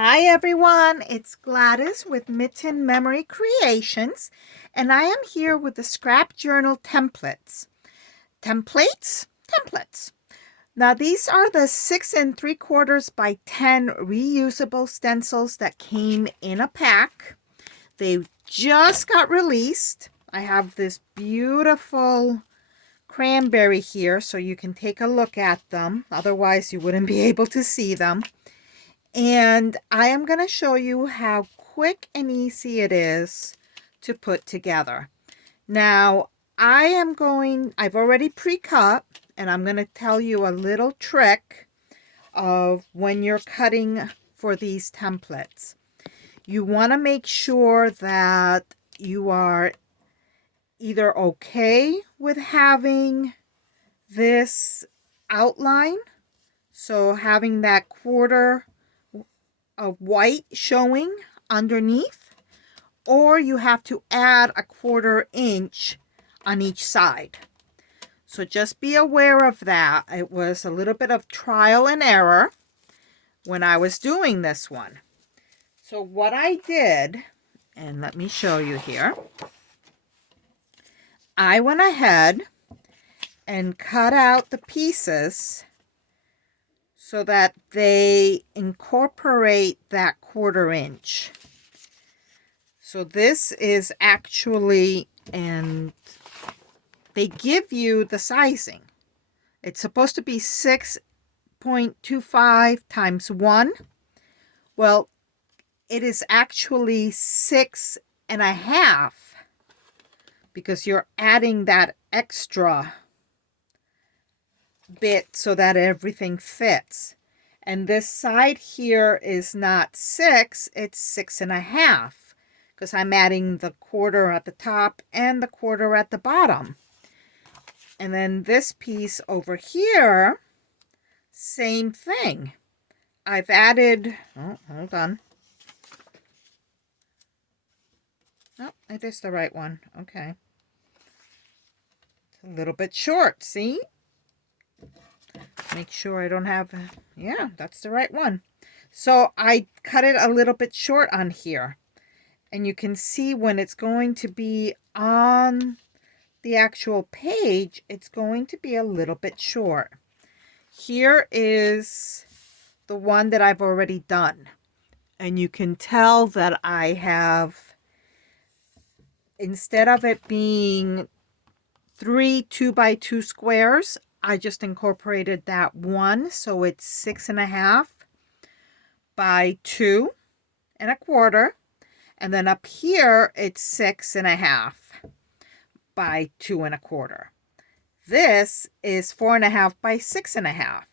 Hi everyone, it's Gladys with Mitten Memory Creations, and I am here with the scrap journal templates. Templates. Now these are the 6 3/4 by 10 reusable stencils that came in a pack. They just got released. I have this beautiful cranberry here so you can take a look at them. Otherwise you wouldn't be able to see them. And I am going to show you how quick and easy it is to put together. Now, I've already pre-cut, and I'm going to tell you a little trick of when you're cutting for these templates. You want to make sure that you are either okay with having this outline, so having that quarter of white showing underneath, or you have to add a 1/4 inch on each side. So just be aware of that. It was a little bit of trial and error when I was doing this one. So what I did, and let me show you here, I went ahead and cut out the pieces so that they incorporate that 1/4 inch. So this is actually, and they give you the sizing. It's supposed to be 6.25 times 1. Well, it is actually 6.5 because you're adding that extra bit so that everything fits. And this side here is not 6, it's 6.5. Because I'm adding the 1/4 at the top and the 1/4 at the bottom. And then this piece over here, same thing. I've added, oh, hold on. Oh, it is the right one. Okay. It's a little bit short, see? Make sure I don't have, yeah, that's the right one. So I cut it a little bit short on here. And you can see when it's going to be on the actual page, it's going to be a little bit short. Here is the one that I've already done. And you can tell that I have, instead of it being 3 2x2 squares, I just incorporated that one. So it's 6.5 by 2.25. And then up here, it's 6.5 by 2.25. This is 4.5 by 6.5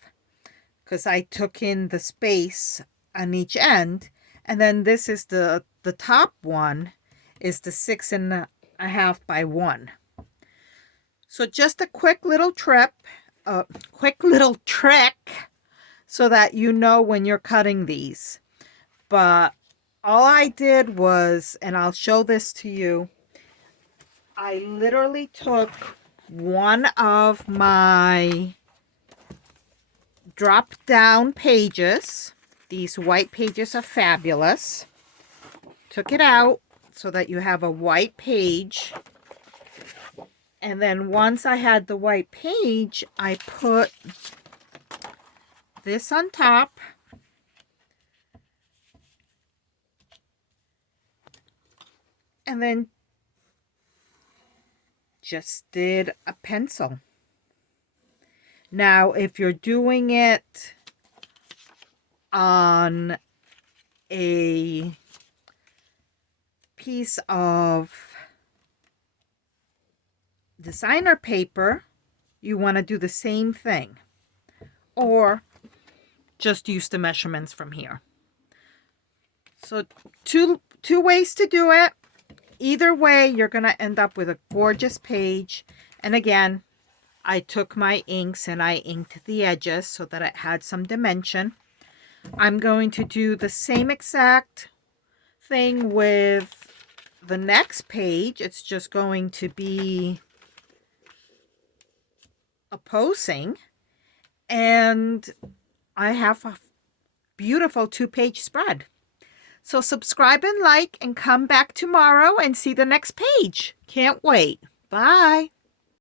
because I took in the space on each end. And then this is the top one is the 6.5 by 1. So just a quick little trick so that you know when you're cutting these. But all I did was, and I'll show this to you, I literally took one of my drop down pages. These white pages are fabulous. Took it out so that you have a white page. And then once I had the white page, I put this on top. And then just did a pencil. Now, if you're doing it on a piece of designer paper, you want to do the same thing. Or just use the measurements from here. So two ways to do it. Either way, you're going to end up with a gorgeous page. And again, I took my inks and I inked the edges so that it had some dimension. I'm going to do the same exact thing with the next page. It's just going to be opposing. And I have a beautiful 2-page spread. So subscribe and like and come back tomorrow and see the next page. Can't wait. Bye.